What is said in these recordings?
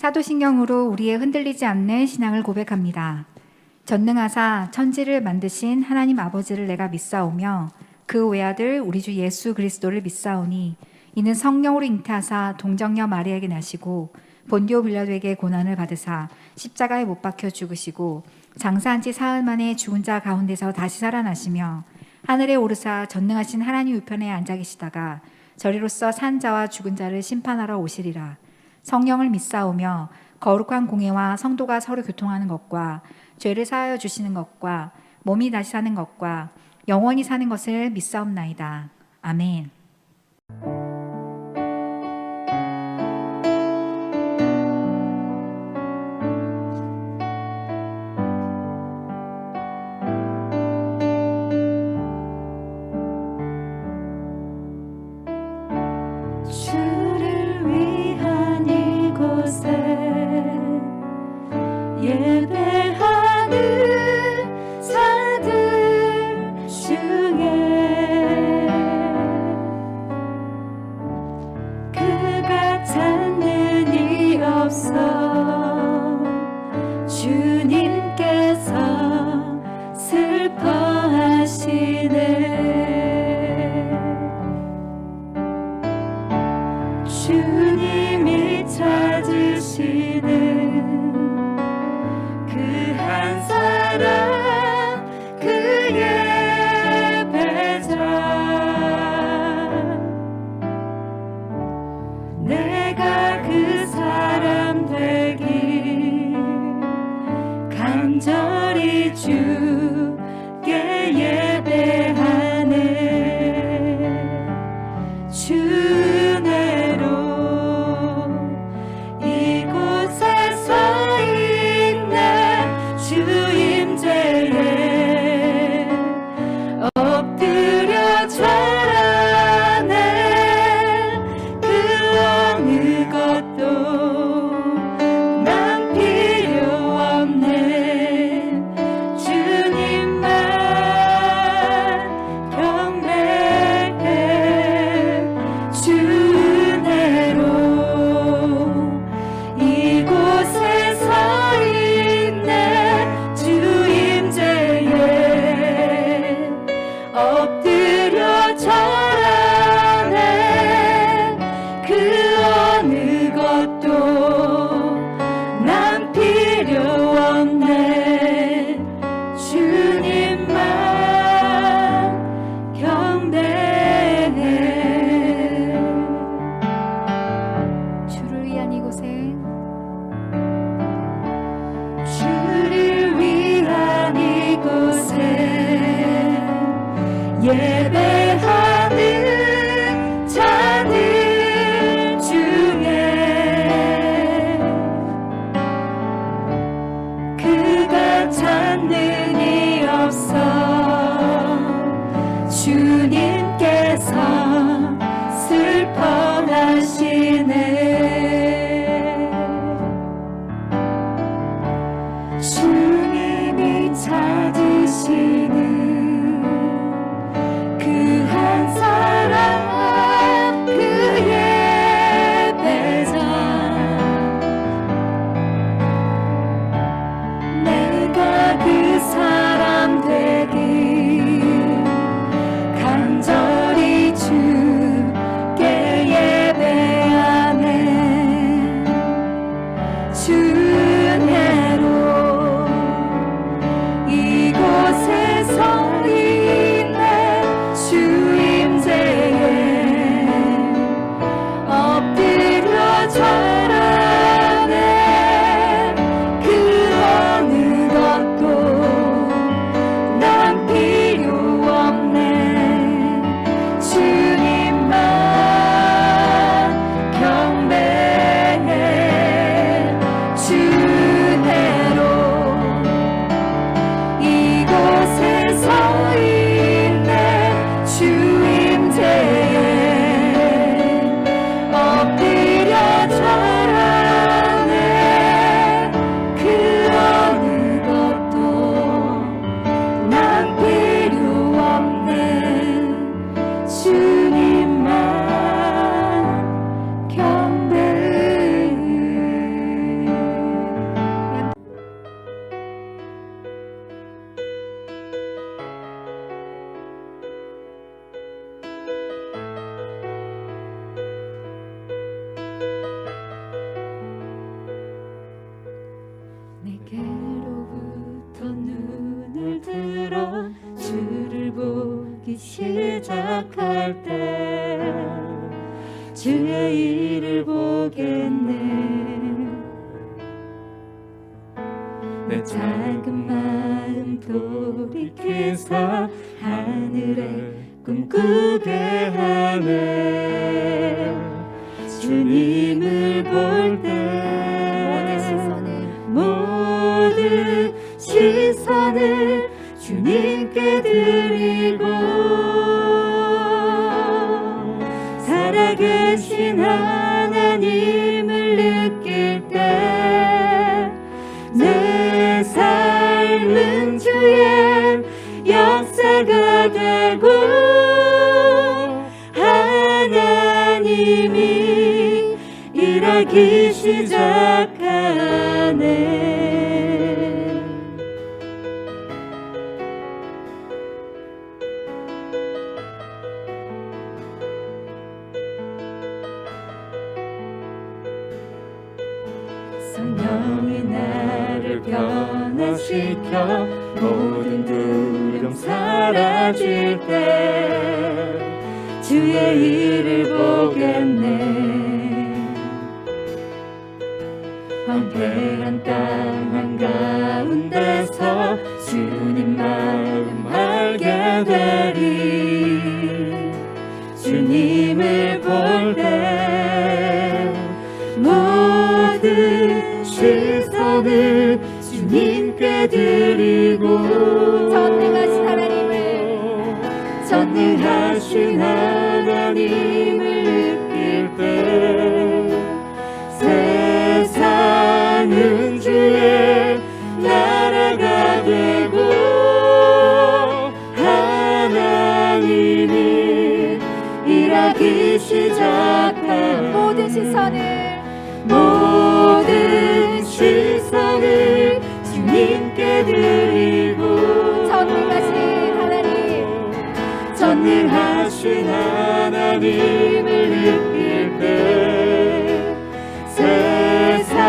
사도신경으로 우리의 흔들리지 않는 신앙을 고백합니다. 전능하사 천지를 만드신 하나님 아버지를 내가 믿사오며 그 외아들 우리 주 예수 그리스도를 믿사오니 이는 성령으로 잉태하사 동정녀 마리아에게 나시고 본디오 빌라도에게 고난을 받으사 십자가에 못 박혀 죽으시고 장사한 지 사흘 만에 죽은 자 가운데서 다시 살아나시며 하늘에 오르사 전능하신 하나님 우편에 앉아 계시다가 저리로서 산 자와 죽은 자를 심판하러 오시리라. 성령을 믿사오며 거룩한 공예와 성도가 서로 교통하는 것과 죄를 사하여 주시는 것과 몸이 다시 사는 것과 영원히 사는 것을 믿사옵나이다. 아멘. 주를 위한 이곳에 예배하는 자들 중에 보기 시작할 때 주의 일을 보겠네. 내 작은 마음 돌이켜서 하늘에 꿈꾸게 하네. 주님을 볼 때 모든 시선을 주님께 드리고 살아계신 하나님을 느낄 때 내 삶은 주의 역사가 되고 하나님이 일하기 시작하네. 성령이 나를 변화시켜 모든 두려움 사라질 때 주의 일을 보겠네. 황폐한 땅 한가운데서 주님 마음 알게 되리. 주님을 볼 때 모든 시선을 주님께 드리고 전능하신 하나님을 느낄 때 세상은 주의 나라가 되고 하나님이 일하기 시작한 모든 시선을 주님께 드리고 전능하신 하나님을 느낄 때 세상은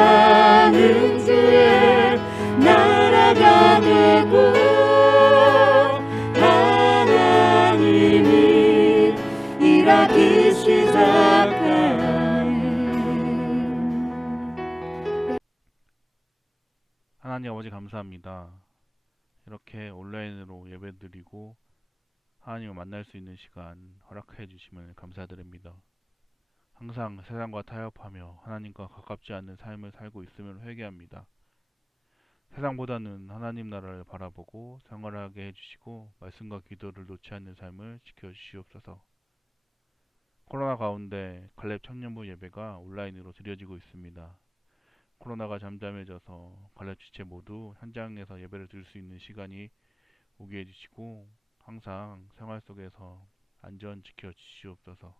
주의 나라가 되고 하나님이 일하기 시작하네. 하나님 아버지 감사합니다. 이렇게 온라인으로 예배드리고 하나님을 만날 수 있는 시간 허락해 주심을 감사드립니다. 항상 세상과 타협하며 하나님과 가깝지 않는 삶을 살고 있음을 회개합니다. 세상보다는 하나님 나라를 바라보고 생활하게 해주시고 말씀과 기도를 놓지 않는 삶을 지켜주시옵소서. 코로나 가운데 갈렙 청년부 예배가 온라인으로 드려지고 있습니다. 코로나가 잠잠해져서 갈렙 지체 모두 현장에서 예배를 드릴 수 있는 시간이 오게 해주시고 항상 생활 속에서 안전 지켜주시옵소서.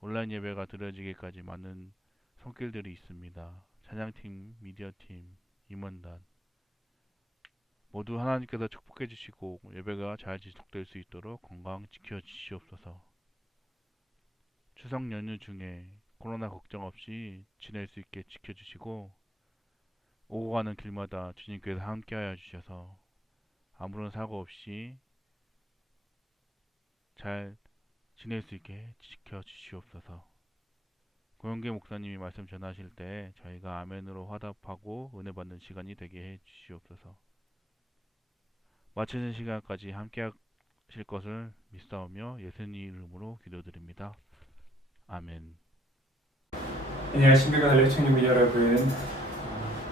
온라인 예배가 드려지기까지 많은 손길들이 있습니다. 찬양팀, 미디어팀, 임원단 모두 하나님께서 축복해 주시고 예배가 잘 지속될 수 있도록 건강 지켜주시옵소서. 추석 연휴 중에 코로나 걱정 없이 지낼 수 있게 지켜주시고 오고 가는 길마다 주님께서 함께하여 주셔서 아무런 사고 없이 잘 지낼 수 있게 지켜주시옵소서. 고영계 목사님이 말씀 전하실 때 저희가 아멘으로 화답하고 은혜 받는 시간이 되게 해 주시옵소서. 마치는 시간까지 함께 하실 것을 믿사오며 예수님 이름으로 기도드립니다. 아멘. 안녕하십니까 갈렙 청년부 여러분.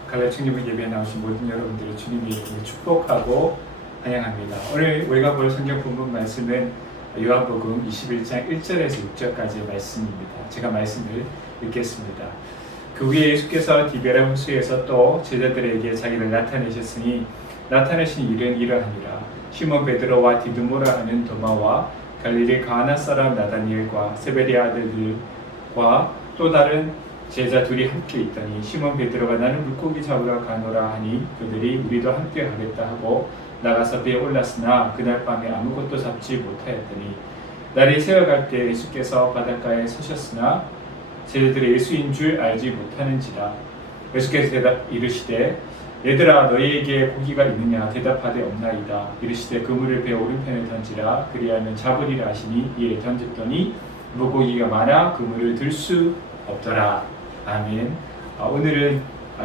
갈렙 청년부 예배에 나오신 모든 여러분들을 주님의 이름으로 축복하고 환영합니다. 오늘 우리가 볼 성경 본문 말씀은 요한복음 21장 1절에서 6절까지의 말씀입니다. 제가 말씀을 읽겠습니다. 그 후에 예수께서 디베라 호수에서 또 제자들에게 자기를 나타내셨으니 나타내신 일은 이러하니라. 시몬 베드로와 디두모라 하는 도마와 갈릴리 가나 사람 나다니엘과 세베대 아들들과 또 다른 제자 둘이 함께 있더니 시몬 베드로가 나는 물고기 잡으러 가노라 하니 그들이 우리도 함께 가겠다 하고 나가서 배에 올랐으나 그날 밤에 아무것도 잡지 못하였더니 날이 새어갈 때 예수께서 바닷가에 서셨으나 제자들이 예수인 줄 알지 못하는지라. 예수께서 대답 이르시되 얘들아 너희에게 고기가 있느냐 대답하되 없나이다. 이르시되 그물을 배 오른편에 던지라 그리하면 잡으리라 하시니 이에 던졌더니 물고기가 많아 그물을 들 수 없더라. 아멘. 오늘은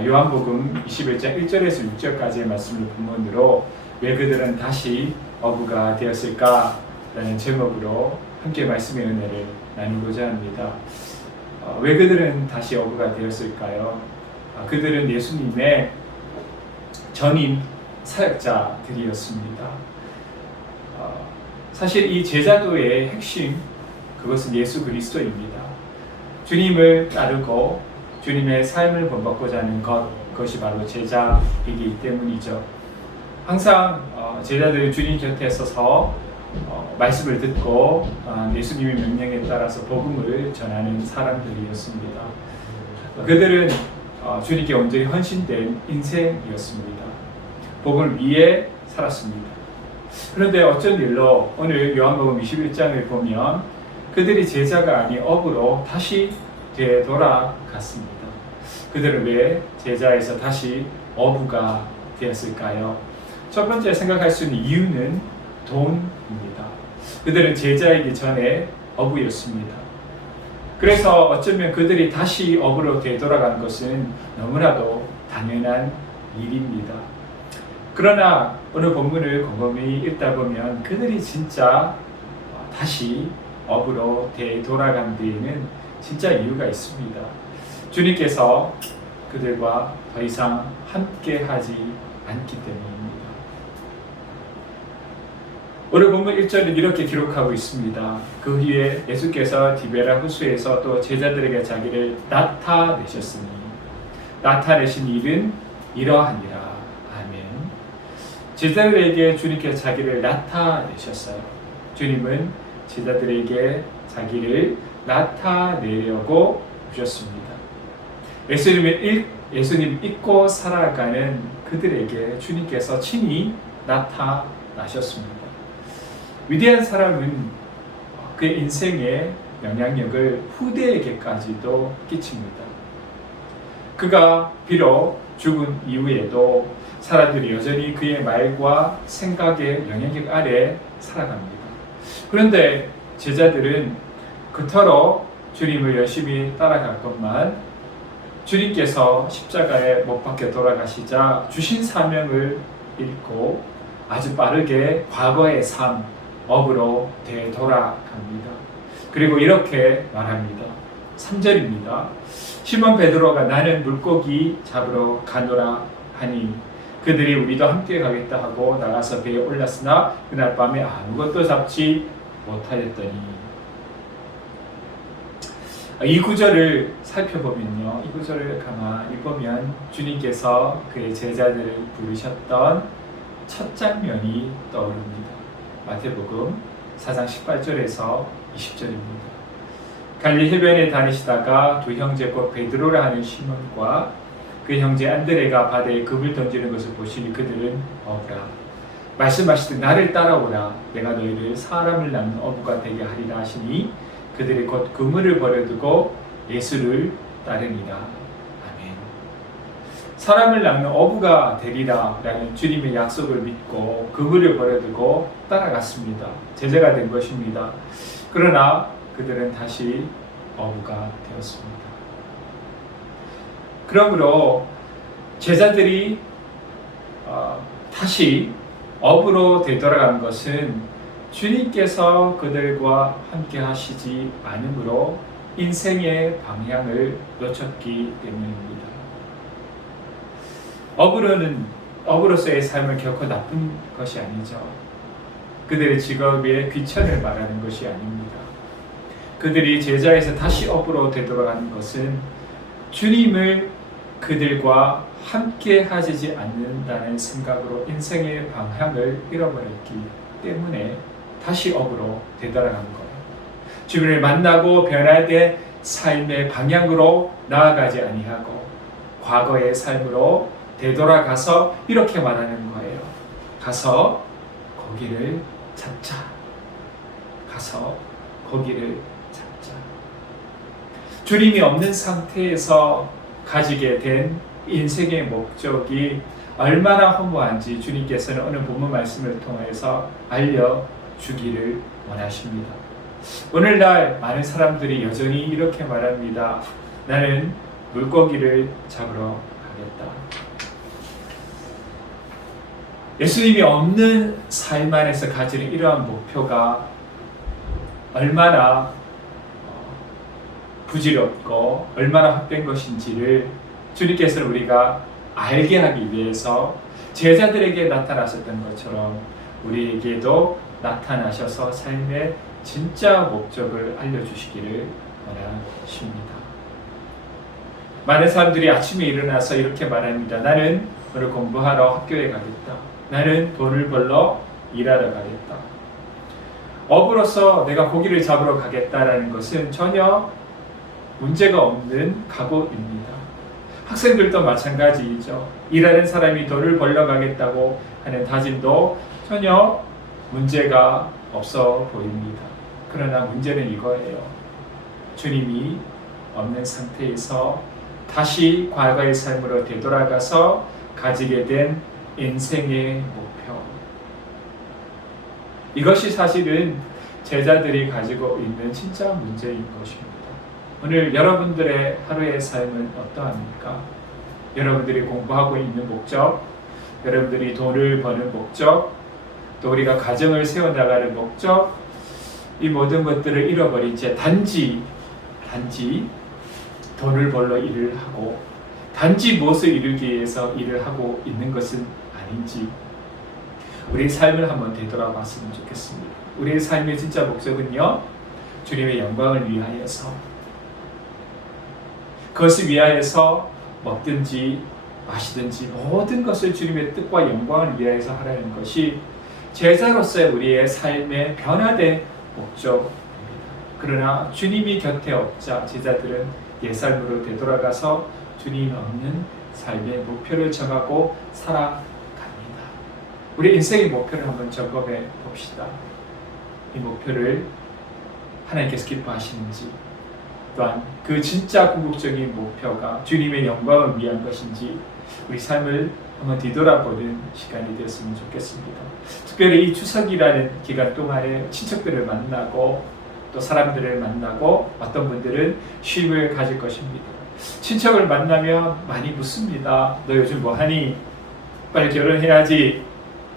요한복음 21장 1절에서 6절까지의 말씀을 본문으로 왜 그들은 다시 어부가 되었을까? 라는 제목으로 함께 말씀의 은혜를 나누고자 합니다. 왜 그들은 다시 어부가 되었을까요? 그들은 예수님의 전임 사역자들이었습니다. 사실 이 제자도의 핵심, 그것은 예수 그리스도입니다. 주님을 따르고 주님의 삶을 본받고자 하는 그것이 바로 제자이기 때문이죠. 항상 제자들이 주님 곁에 서서 말씀을 듣고 예수님의 명령에 따라서 복음을 전하는 사람들이었습니다. 그들은 주님께 온전히 헌신된 인생이었습니다. 복음을 위해 살았습니다. 그런데 어쩐 일로 오늘 요한복음 21장을 보면 그들이 제자가 아닌 어부로 다시 되돌아갔습니다. 그들은 왜 제자에서 다시 어부가 되었을까요? 첫 번째 생각할 수 있는 이유는 돈입니다. 그들은 제자이기 전에 어부였습니다. 그래서 어쩌면 그들이 다시 어부로 되돌아간 것은 너무나도 당연한 일입니다. 그러나 오늘 본문을 곰곰이 읽다 보면 그들이 진짜 다시 어부로 되돌아간 데에는 진짜 이유가 있습니다. 주님께서 그들과 더 이상 함께 하지 않기 때문입니다. 오늘 본문 1절은 이렇게 기록하고 있습니다. 그 후에 예수께서 디베라 호수에서 또 제자들에게 자기를 나타내셨으니 나타내신 일은 이러하니라. 아멘. 제자들에게 주님께서 자기를 나타내셨어요. 주님은 제자들에게 자기를 나타내려고 오셨습니다. 예수님 잊고 살아가는 그들에게 주님께서 친히 나타나셨습니다. 위대한 사람은 그의 인생의 영향력을 후대에게까지도 끼칩니다. 그가 비록 죽은 이후에도 사람들이 여전히 그의 말과 생각의 영향력 아래 살아갑니다. 그런데 제자들은 그토록 주님을 열심히 따라갔건만 주님께서 십자가에 못 박혀 돌아가시자 주신 사명을 잃고 아주 빠르게 과거의 삶, 업으로 되돌아갑니다. 그리고 이렇게 말합니다. 3절입니다. 시몬 베드로가 나는 물고기 잡으러 가노라 하니 그들이 우리도 함께 가겠다 하고 나가서 배에 올랐으나 그날 밤에 아무것도 잡지 못하였더니 이 구절을 살펴보면요. 이 구절을 가만히 보면 주님께서 그의 제자들을 부르셨던 첫 장면이 떠오릅니다. 마태복음 4장 18절에서 20절입니다. 갈리 해변에 다니시다가 두 형제 곧 베드로라 하는 시몬과 그 형제 안드레가 바다에 금을 던지는 것을 보시니 그들은 어부라. 말씀하시되 나를 따라오라. 내가 너희를 사람을 낚는 어부가 되게 하리라 하시니 그들이 곧 그물을 버려두고 예수를 따르니라. 아멘. 사람을 낚는 어부가 되리라 라는 주님의 약속을 믿고 그물을 버려두고 따라갔습니다. 제자가 된 것입니다. 그러나 그들은 다시 어부가 되었습니다. 그러므로 제자들이 다시 어부로 되돌아간 것은 주님께서 그들과 함께 하시지 않으므로 인생의 방향을 놓쳤기 때문입니다. 어부로서의 삶은 결코 나쁜 것이 아니죠. 그들의 직업의 귀천을 말하는 것이 아닙니다. 그들이 제자에서 다시 어부로 되돌아가는 것은 주님을 그들과 함께 하지 않는다는 생각으로 인생의 방향을 잃어버렸기 때문에 다시 어부로 되돌아간 거예요. 주님을 만나고 변화된 삶의 방향으로 나아가지 아니하고 과거의 삶으로 되돌아가서 이렇게 말하는 거예요. 가서 거기를 찾자. 가서 거기를 찾자. 주님이 없는 상태에서 가지게 된 인생의 목적이 얼마나 허무한지 주님께서는 오늘 본문 말씀을 통해서 알려주기를 원하십니다. 오늘날 많은 사람들이 여전히 이렇게 말합니다. 나는 물고기를 잡으러 가겠다. 예수님이 없는 삶 안에서 가지는 이러한 목표가 얼마나 부질없고 얼마나 헛된 것인지를 주님께서는 우리가 알게 하기 위해서 제자들에게 나타나셨던 것처럼 우리에게도 나타나셔서 삶의 진짜 목적을 알려주시기를 원하십니다. 많은 사람들이 아침에 일어나서 이렇게 말합니다. 나는 오늘 공부하러 학교에 가겠다. 나는 돈을 벌러 일하러 가겠다. 업으로서 내가 고기를 잡으러 가겠다라는 것은 전혀 문제가 없는 각오입니다. 학생들도 마찬가지이죠. 일하는 사람이 돈을 벌러 가겠다고 하는 다짐도 전혀 문제가 없어 보입니다. 그러나 문제는 이거예요. 주님이 없는 상태에서 다시 과거의 삶으로 되돌아가서 가지게 된 인생의 목표. 이것이 사실은 제자들이 가지고 있는 진짜 문제인 것입니다. 오늘 여러분들의 하루의 삶은 어떠합니까? 여러분들이 공부하고 있는 목적, 여러분들이 돈을 버는 목적, 또 우리가 가정을 세워나가는 목적, 이 모든 것들을 잃어버린 채 단지 돈을 벌러 일을 하고 단지 무엇을 이루기 위해서 일을 하고 있는 것은 아닌지 우리의 삶을 한번 되돌아봤으면 좋겠습니다. 우리의 삶의 진짜 목적은요, 주님의 영광을 위하여서, 그것을 위하여서 먹든지 마시든지 모든 것을 주님의 뜻과 영광을 위하여서 하라는 것이 제자로서의 우리의 삶의 변화된 목적입니다. 그러나 주님이 곁에 없자 제자들은 옛 삶으로 되돌아가서 주님 없는 삶의 목표를 정하고 살아갑니다. 우리 인생의 목표를 한번 점검해 봅시다. 이 목표를 하나님께서 기뻐하시는지, 또한 그 진짜 궁극적인 목표가 주님의 영광을 위한 것인지 우리 삶을 한번 뒤돌아보는 시간이 되었으면 좋겠습니다. 특별히 이 추석이라는 기간 동안에 친척들을 만나고 또 사람들을 만나고 어떤 분들은 쉼을 가질 것입니다. 친척을 만나면 많이 묻습니다. 너 요즘 뭐하니? 빨리 결혼해야지.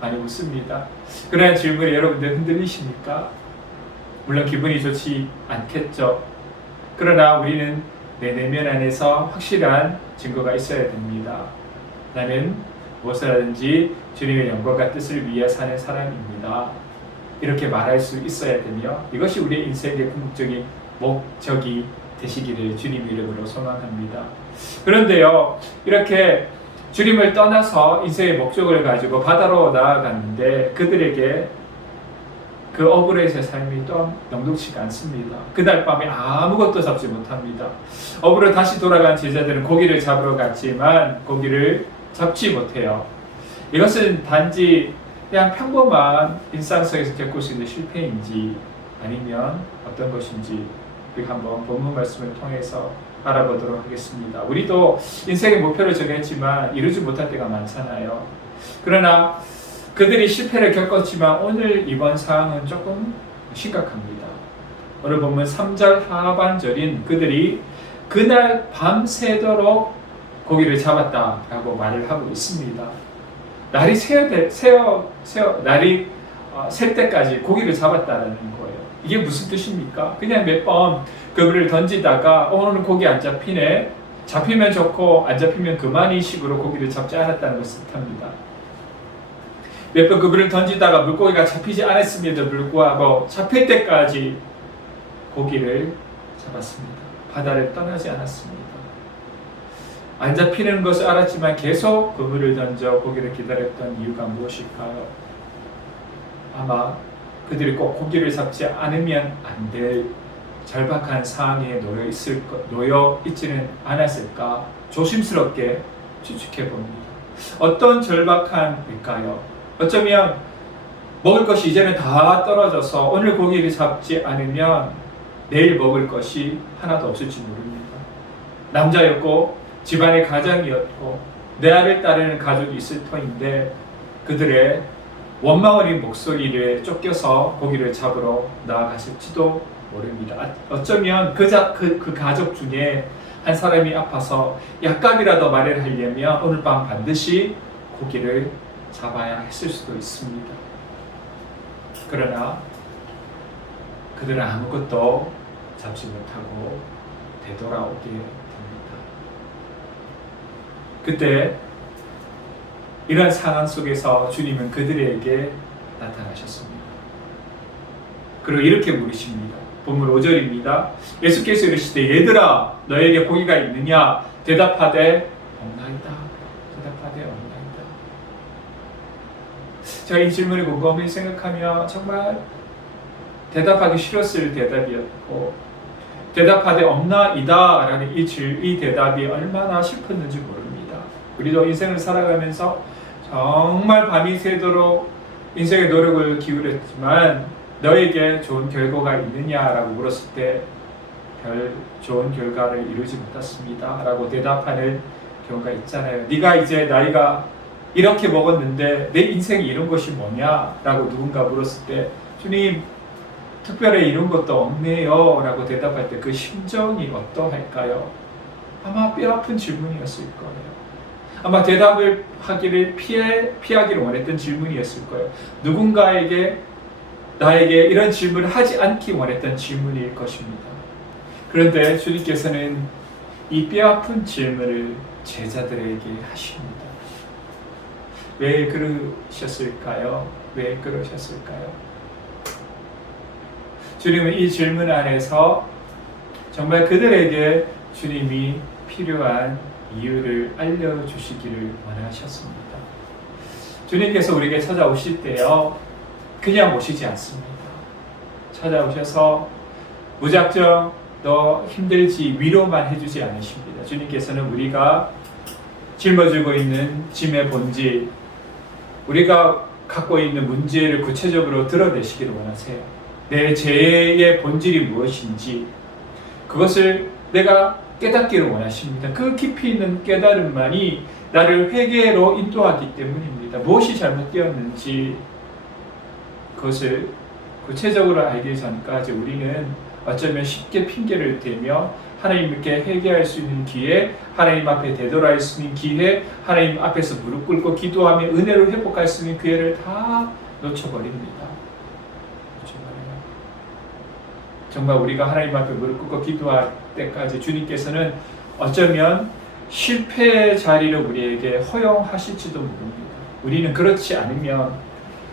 많이 묻습니다. 그러한 질문에 여러분들 흔들리십니까? 물론 기분이 좋지 않겠죠. 그러나 우리는 내 내면 안에서 확실한 증거가 있어야 됩니다. 나는 무엇을 하든지 주님의 영광과 뜻을 위해 사는 사람입니다. 이렇게 말할 수 있어야 되며 이것이 우리의 인생의 궁극적인 목적이 되시기를 주님 이름으로 소망합니다. 그런데요, 이렇게 주님을 떠나서 인생의 목적을 가지고 바다로 나아갔는데 그들에게 그 어부로에서의 삶이 또 영록치가 않습니다. 그날 밤에 아무것도 잡지 못합니다. 어부로 다시 돌아간 제자들은 고기를 잡으러 갔지만 고기를 잡지 못해요. 이것은 단지 그냥 평범한 일상 속에서 겪을 수 있는 실패인지 아니면 어떤 것인지 우리가 한번 본문 말씀을 통해서 알아보도록 하겠습니다. 우리도 인생의 목표를 정했지만 이루지 못할 때가 많잖아요. 그러나 그들이 실패를 겪었지만 오늘 이번 상황은 조금 심각합니다. 오늘 보면 3절 하반절인 그들이 그날 밤새도록 고기를 잡았다라고 말을 하고 있습니다. 날이 날이 셀 때까지 고기를 잡았다는 거예요. 이게 무슨 뜻입니까? 그냥 몇 번 그물을 던지다가 오늘 고기 안 잡히네, 잡히면 좋고 안 잡히면 그만인 식으로 고기를 잡지 않았다는 것을 뜻합니다. 몇 번 그물을 던지다가 물고기가 잡히지 않았음에도 불구하고 잡힐 때까지 고기를 잡았습니다. 바다를 떠나지 않았습니다. 안 잡히는 것을 알았지만 계속 그물을 던져 고기를 기다렸던 이유가 무엇일까요? 아마 그들이 꼭 고기를 잡지 않으면 안 될 절박한 상황에 놓여 있지는 않았을까 조심스럽게 추측해 봅니다. 어떤 절박함일까요? 어쩌면 먹을 것이 이제는 다 떨어져서 오늘 고기를 잡지 않으면 내일 먹을 것이 하나도 없을지 모릅니다. 남자였고 집안의 가장이었고 레아를 따르는 가족이 있을 터인데 그들의 원망 어린 목소리를 쫓겨서 고기를 잡으러 나아갔을지도 모릅니다. 어쩌면 그 가족 중에 한 사람이 아파서 약간이라도 말을 하려면 오늘 밤 반드시 고기를 잡아야 했을 수도 있습니다. 그러나 그들은 아무것도 잡지 못하고 되돌아오게 됩니다. 그때 이런 상황 속에서 주님은 그들에게 나타나셨습니다. 그리고 이렇게 물으십니다. 본문 5절입니다. 예수께서 이르시되 얘들아 너에게 고기가 있느냐? 대답하되 없나이다. 대답하되 없나이다. 제가 이 질문을 곰곰이 생각하며 정말 대답하기 싫었을 대답이었고 대답하되 없나이다 라는 이 대답이 얼마나 슬펐는지 모릅니다. 우리도 인생을 살아가면서 정말 밤이 새도록 인생의 노력을 기울였지만 너에게 좋은 결과가 있느냐라고 물었을 때 별 좋은 결과를 이루지 못했습니다 라고 대답하는 경우가 있잖아요. 네가 이제 나이가 이렇게 먹었는데 내 인생이 이런 것이 뭐냐 라고 누군가 물었을 때 주님 특별히 이런 것도 없네요 라고 대답할 때 그 심정이 어떠할까요? 아마 뼈아픈 질문이었을 거예요. 아마 대답을 하기를 피하기를 원했던 질문이었을 거예요. 누군가에게 나에게 이런 질문을 하지 않기 원했던 질문일 것입니다. 그런데 주님께서는 이 뼈아픈 질문을 제자들에게 하십니다. 왜 그러셨을까요? 왜 그러셨을까요? 주님은 이 질문 안에서 정말 그들에게 주님이 필요한 이유를 알려주시기를 원하셨습니다. 주님께서 우리에게 찾아오실 때요, 그냥 오시지 않습니다. 찾아오셔서 무작정 너 힘들지 위로만 해주지 않으십니다. 주님께서는 우리가 짊어지고 있는 짐의 본질, 우리가 갖고 있는 문제를 구체적으로 드러내시기를 원하세요. 내 죄의 본질이 무엇인지 그것을 내가 깨닫기를 원하십니다. 그 깊이 있는 깨달음만이 나를 회개로 인도하기 때문입니다. 무엇이 잘못되었는지 그것을 구체적으로 알기 전까지 우리는 어쩌면 쉽게 핑계를 대며 하나님께 회개할 수 있는 기회, 하나님 앞에 되돌아갈 수 있는 기회, 하나님 앞에서 무릎 꿇고 기도하며 은혜로 회복할 수 있는 기회를 다 놓쳐버립니다. 정말 우리가 하나님 앞에 무릎 꿇고 기도할 때까지 주님께서는 어쩌면 실패의 자리를 우리에게 허용하실지도 모릅니다. 우리는 그렇지 않으면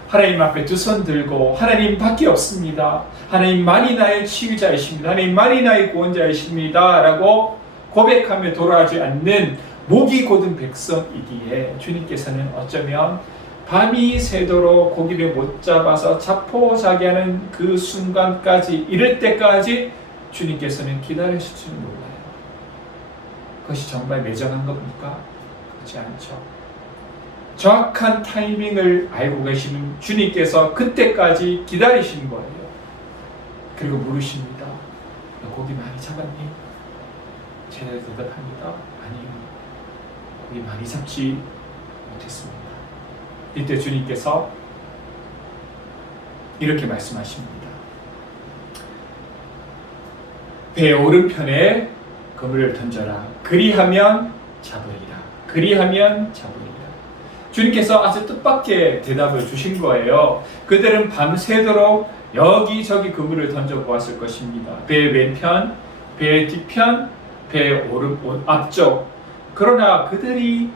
하나님 앞에 두 손 들고 하나님밖에 없습니다. 하나님만이 나의 치유자이십니다. 하나님만이 나의 구원자이십니다. 라고 고백하며 돌아가지 않는 목이 곧은 백성이기에 주님께서는 어쩌면 밤이 새도록 고기를 못 잡아서 자포자기하는 그 순간까지 이를 때까지 주님께서는 기다리실 줄 몰라요. 그것이 정말 매정한 겁니까? 그렇지 않죠. 정확한 타이밍을 알고 계시는 주님께서 그때까지 기다리시는 거예요. 그리고 물으십니다. 너 고기 많이 잡았니? 제가 대답합니다. 아니요. 고기 많이 잡지 못했습니다. 이때 주님께서 이렇게 말씀하십니다. 배 오른편에 그물을 던져라. 그리하면 잡으리라. 그리하면 잡으리라. 주님께서 아주 뜻밖의 대답을 주신 거예요. 그들은 밤새도록 여기저기 그물을 던져보았을 것입니다. 배의 왼편, 배의 뒤편, 배의 앞쪽. 그러나 그들이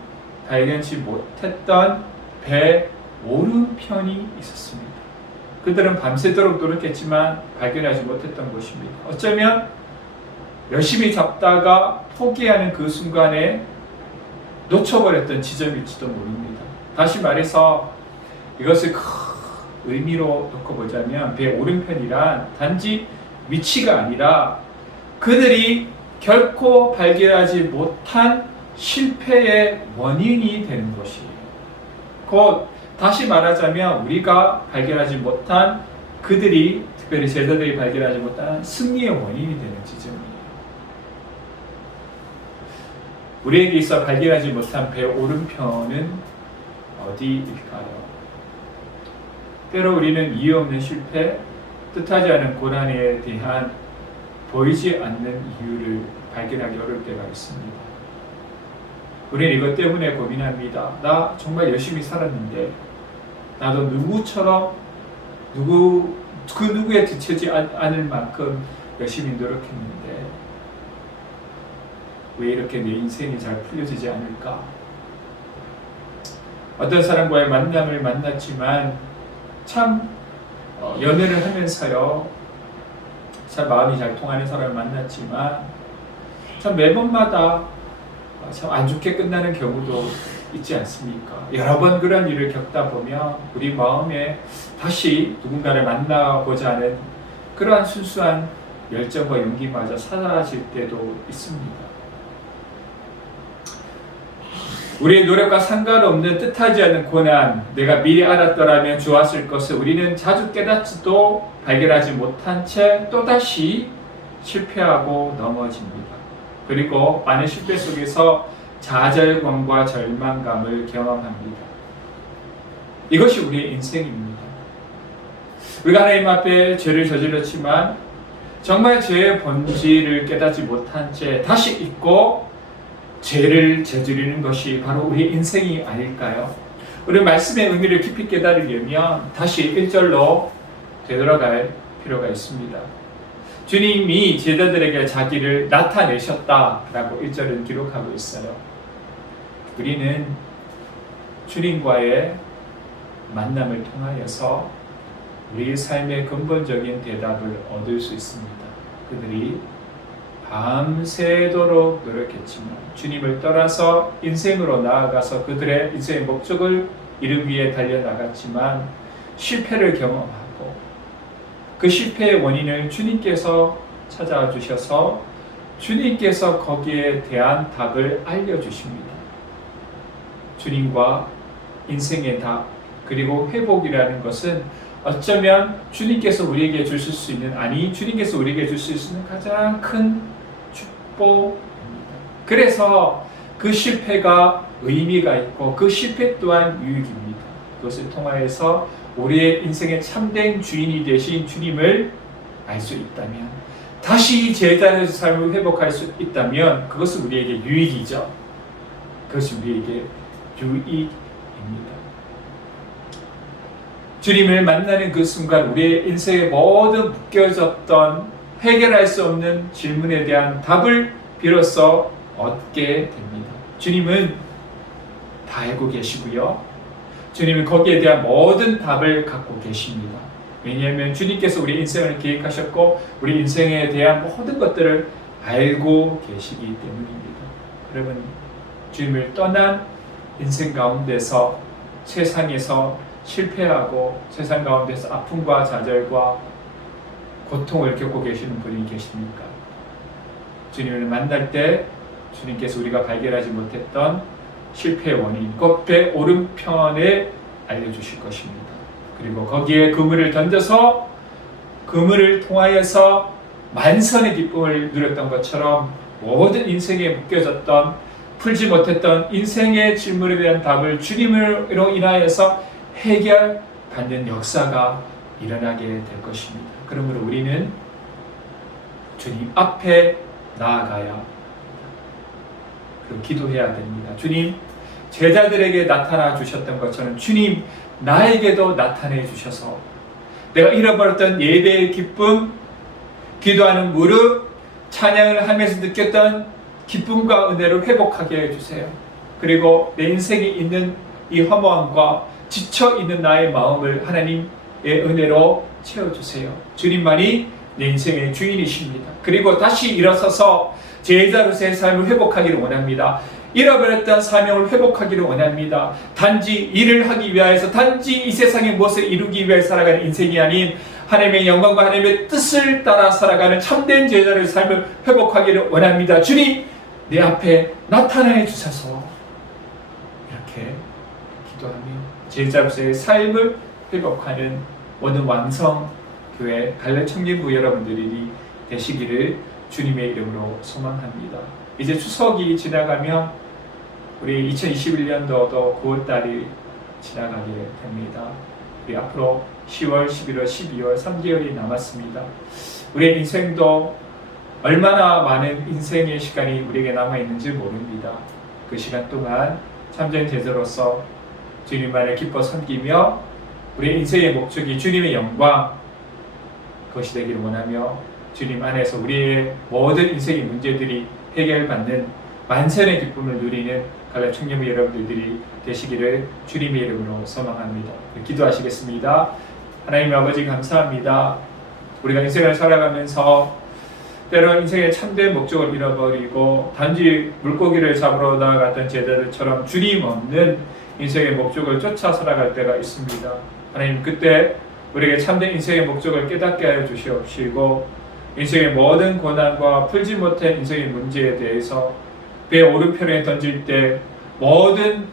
발견치 못했던 배 오른편이 있었습니다. 그들은 밤새도록 노력했지만 발견하지 못했던 것입니다. 어쩌면 열심히 잡다가 포기하는 그 순간에 놓쳐버렸던 지점일지도 모릅니다. 다시 말해서 이것을 큰 의미로 놓고 보자면 배 오른편이란 단지 위치가 아니라 그들이 결코 발견하지 못한 실패의 원인이 되는 것이에요. 곧 다시 말하자면 우리가 발견하지 못한 그들이 특별히 제자들이 발견하지 못한 승리의 원인이 되는 지점이에요. 우리에게 있어 발견하지 못한 배 오른편은 어디일까요? 때로 우리는 이유 없는 실패, 뜻하지 않은 고난에 대한 보이지 않는 이유를 발견하기 어려울 때가 있습니다. 우리는 이것 때문에 고민합니다. 나 정말 열심히 살았는데 나도 누구처럼 그 누구에 뒤처지 않을 만큼 열심히 노력했는데 왜 이렇게 내 인생이 잘 풀려지지 않을까? 어떤 사람과의 만남을 만났지만 참 연애를 하면서요, 참 마음이 잘 통하는 사람을 만났지만 참 매번마다 참 안 좋게 끝나는 경우도 있지 않습니까? 여러 번 그런 일을 겪다 보면 우리 마음에 다시 누군가를 만나고자 하는 그러한 순수한 열정과 용기마저 사라질 때도 있습니다. 우리의 노력과 상관없는 뜻하지 않는 고난, 내가 미리 알았더라면 좋았을 것을 우리는 자주 깨닫지도 발견하지 못한 채 또다시 실패하고 넘어집니다. 그리고 많은 실패 속에서 좌절감과 절망감을 경험합니다. 이것이 우리의 인생입니다. 우리가 하나님 앞에 죄를 저질렀지만 정말 죄의 본질을 깨닫지 못한 채 다시 잊고 죄를 저지르는 것이 바로 우리 인생이 아닐까요? 우리 말씀의 의미를 깊이 깨달으려면 다시 1절로 되돌아갈 필요가 있습니다. 주님이 제자들에게 자기를 나타내셨다라고 1절은 기록하고 있어요. 우리는 주님과의 만남을 통하여서 우리의 삶의 근본적인 대답을 얻을 수 있습니다. 그들이 밤새도록 노력했지만 주님을 떠나서 인생으로 나아가서 그들의 인생의 목적을 이루기 위해 달려나갔지만 실패를 경험하고 그 실패의 원인을 주님께서 찾아와 주셔서 주님께서 거기에 대한 답을 알려주십니다. 주님과 인생의 답, 그리고 회복이라는 것은 어쩌면 주님께서 우리에게 주실 수 있는, 주님께서 우리에게 주실 수 있는 가장 큰 축복입니다. 그래서 그 실패가 의미가 있고 그 실패 또한 유익입니다. 그것을 통하여서 우리의 인생의 참된 주인이 되신 주님을 알 수 있다면, 다시 제자의 삶을 회복할 수 있다면 그것은 우리에게 유익이죠. 그것이 우리에게 유익입니다. 주님을 만나는 그 순간 우리의 인생의 모든 묶여졌던 해결할 수 없는 질문에 대한 답을 비로소 얻게 됩니다. 주님은 다 알고 계시고요. 주님은 거기에 대한 모든 답을 갖고 계십니다. 왜냐하면 주님께서 우리 인생을 계획하셨고 우리 인생에 대한 모든 것들을 알고 계시기 때문입니다. 여러분, 주님을 떠난 인생 가운데서 세상에서 실패하고 세상 가운데서 아픔과 좌절과 고통을 겪고 계시는 분이 계십니까? 주님을 만날 때 주님께서 우리가 발견하지 못했던 실패의 원인, 그 배 오른편에 알려주실 것입니다. 그리고 거기에 그물을 던져서 그물을 통하여서 만선의 기쁨을 누렸던 것처럼 모든 인생에 묶여졌던 풀지 못했던 인생의 질문에 대한 답을 주님으로 인하여서 해결받는 역사가 일어나게 될 것입니다. 그러므로 우리는 주님 앞에 나아가야 그리고 기도해야 됩니다. 주님, 제자들에게 나타나 주셨던 것처럼 주님 나에게도 나타내 주셔서 내가 잃어버렸던 예배의 기쁨, 기도하는 무릎, 찬양을 하면서 느꼈던 기쁨과 은혜를 회복하게 해주세요. 그리고 내 인생에 있는 이 허무함과 지쳐있는 나의 마음을 하나님의 은혜로 채워주세요. 주님만이 내 인생의 주인이십니다. 그리고 다시 일어서서 제자로서의 삶을 회복하기를 원합니다. 잃어버렸던 사명을 회복하기를 원합니다. 단지 일을 하기 위하여서, 단지 이 세상의 무엇을 이루기 위해 살아가는 인생이 아닌 하나님의 영광과 하나님의 뜻을 따라 살아가는 참된 제자의 삶을 회복하기를 원합니다. 주님, 내 앞에 나타내 주셔서 이렇게 기도하며 제자로서의 삶을 회복하는 모든 왕성교회 갈래 청년부 여러분들이 되시기를 주님의 이름으로 소망합니다. 이제 추석이 지나가면 우리 2021년도도 9월달이 지나가게 됩니다. 우리 앞으로 10월, 11월, 12월 3개월이 남았습니다. 우리의 인생도 얼마나 많은 인생의 시간이 우리에게 남아있는지 모릅니다. 그 시간 동안 참된 제자로서 주님만을 기뻐 섬기며 우리의 인생의 목적이 주님의 영광, 그것이 되기를 원하며 주님 안에서 우리의 모든 인생의 문제들이 해결받는 만선의 기쁨을 누리는 갈라 청년부 여러분들이 되시기를 주님의 이름으로 소망합니다. 기도하시겠습니다. 하나님 아버지 감사합니다. 우리가 인생을 살아가면서 때로 인생의 참된 목적을 잃어버리고 단지 물고기를 잡으러 나아갔던 제자들처럼 주님 없는 인생의 목적을 쫓아 살아갈 때가 있습니다. 하나님 그때 우리에게 참된 인생의 목적을 깨닫게 하여 주시옵시고 인생의 모든 고난과 풀지 못한 인생의 문제에 대해서 배 오른편에 던질 때 모든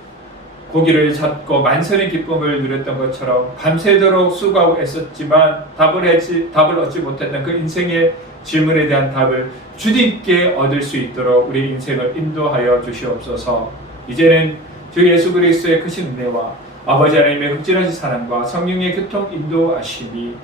고기를 잡고 만선의 기쁨을 누렸던 것처럼 밤새도록 수고하고 애썼지만 답을 얻지 못했던 그 인생의 질문에 대한 답을 주님께 얻을 수 있도록 우리 인생을 인도하여 주시옵소서. 이제는 주 예수 그리스도의 크신 은혜와 아버지 하나님의 극진하신 사랑과 성령의 교통 인도하심이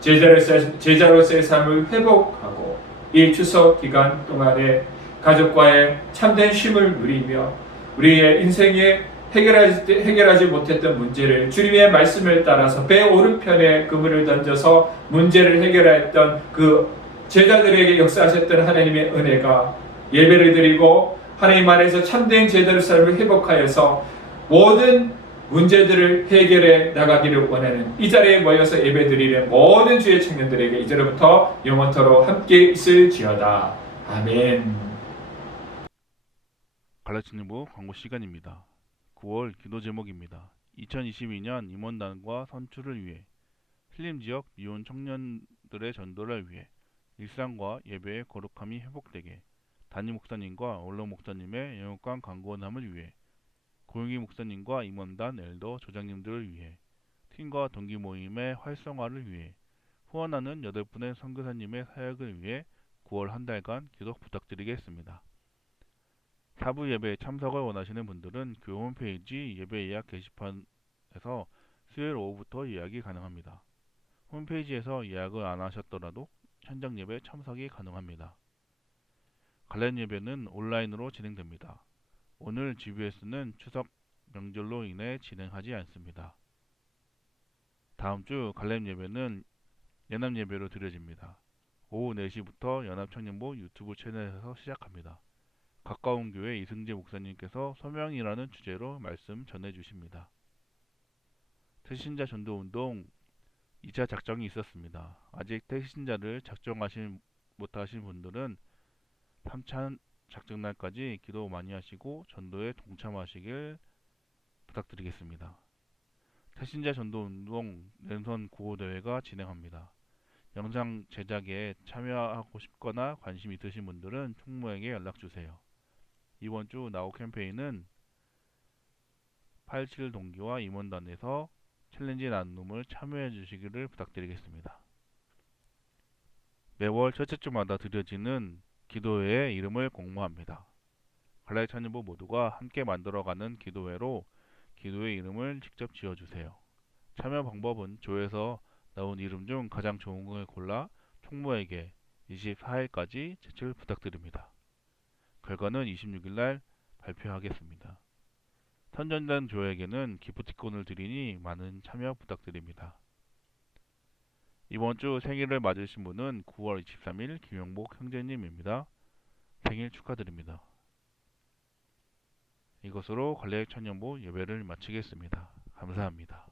제자로서의 삶을 회복하고 이 추석 기간 동안에 가족과의 참된 쉼을 누리며 우리의 인생에 해결하지 못했던 문제를 주님의 말씀을 따라서 배 오른편에 그물을 던져서 문제를 해결했던 그 제자들에게 역사하셨던 하나님의 은혜가 예배를 드리고 하나님 안에서 참된 제자의 삶을 회복하여서 모든 문제들을 해결해 나가기를 원하는 이 자리에 모여서 예배드리는 모든 주의 청년들에게 이제로부터 영원토록 함께 있을지어다. 아멘. 갈라치님부 광고 시간입니다. 9월 기도 제목입니다. 2022년 임원단과 선출을 위해 신림지역 미혼 청년들의 전도를 위해 일상과 예배의 거룩함이 회복되게 담임 목사님과 원로 목사님의 영육간 강구원함을 위해 고용희 목사님과 임원단 엘더 조장님들을 위해 팀과 동기 모임의 활성화를 위해 후원하는 8분의 선교사님의 사역을 위해 9월 한 달간 기도 부탁드리겠습니다. 사부 예배에 참석을 원하시는 분들은 교회 홈페이지 예배 예약 게시판에서 수요일 오후부터 예약이 가능합니다. 홈페이지에서 예약을 안 하셨더라도 현장 예배 참석이 가능합니다. 갈랜 예배는 온라인으로 진행됩니다. 오늘 GBS는 추석 명절로 인해 진행하지 않습니다. 다음 주 갈렘 예배는 연합 예배로 드려집니다. 오후 4시부터 연합청년부 유튜브 채널에서 시작합니다. 가까운 교회 이승재 목사님께서 소명이라는 주제로 말씀 전해주십니다. 태신자 전도운동 2차 작정이 있었습니다. 아직 태신자를 작정하지 못하신 분들은 3차 작정날까지 기도 많이 하시고 전도에 동참하시길 부탁드리겠습니다. 태신자 전도운동 랜선 구호대회가 진행합니다. 영상 제작에 참여하고 싶거나 관심 있으신 분들은 총무에게 연락주세요. 이번 주 나우 캠페인은 87 동기와 임원단에서 챌린지 나눔을 참여해 주시기를 부탁드리겠습니다. 매월 첫째 주마다 드려지는 기도회의 이름을 공모합니다. 갈라의 찬양부 모두가 함께 만들어가는 기도회로 기도회 이름을 직접 지어주세요. 참여 방법은 조에서 나온 이름 중 가장 좋은 걸 골라 총무에게 24일까지 제출 부탁드립니다. 결과는 26일날 발표하겠습니다. 선정된 조에게는 기프티콘을 드리니 많은 참여 부탁드립니다. 이번 주 생일을 맞으신 분은 9월 23일 김영복 형제님입니다. 생일 축하드립니다. 이것으로 갈래의 천년부 예배를 마치겠습니다. 감사합니다.